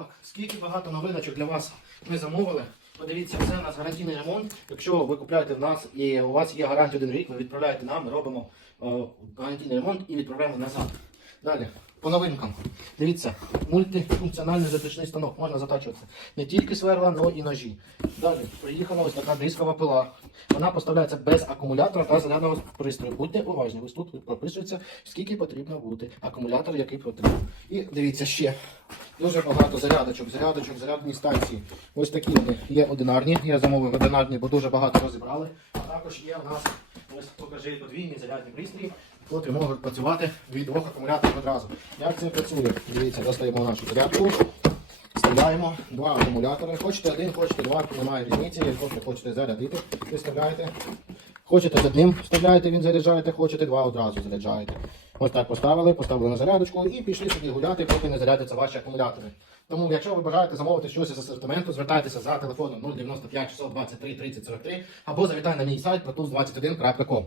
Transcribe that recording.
Так, скільки багато новиночок для вас ми замовили. Подивіться, це у нас гарантійний ремонт. Якщо ви купляєте в нас і у вас є гарантія один рік, ви відправляєте нам, ми робимо е, гарантійний ремонт і відправляємо назад. Далі, по новинкам. Дивіться, мультифункціональний заточний станок. Можна затачувати не тільки сверла, але і ножі. Далі, приїхала ось така дискова пила. Вона поставляється без акумулятора та зарядного пристрою. Будьте уважні, ось тут прописується, скільки потрібно бути. Акумулятор, який потрібен. І дивіться ще. Дуже багато зарядочок, зарядочок, зарядні станції. Ось такі є одинарні. Я замовив одинарні, бо дуже багато розібрали. А також є у нас ось покажи подвійні зарядні пристрої, котрі можуть працювати від двох акумуляторів одразу. Як це працює? Дивіться, достаємо нашу зарядку. Вставляємо два акумулятори. Хочете один, хочете два, немає різниці. Якщо хочете зарядити, ви вставляєте. Хочете з одним вставляєте, він заряджаєте, хочете два одразу заряджаєте. Ось так поставили, поставили на зарядочку і пішли собі гуляти, поки не зарядяться ваші акумулятори. Тому, якщо ви бажаєте замовити щось із асортименту, звертайтеся за телефоном 095 623 30 43 або завітайте на мій сайт protus21.com.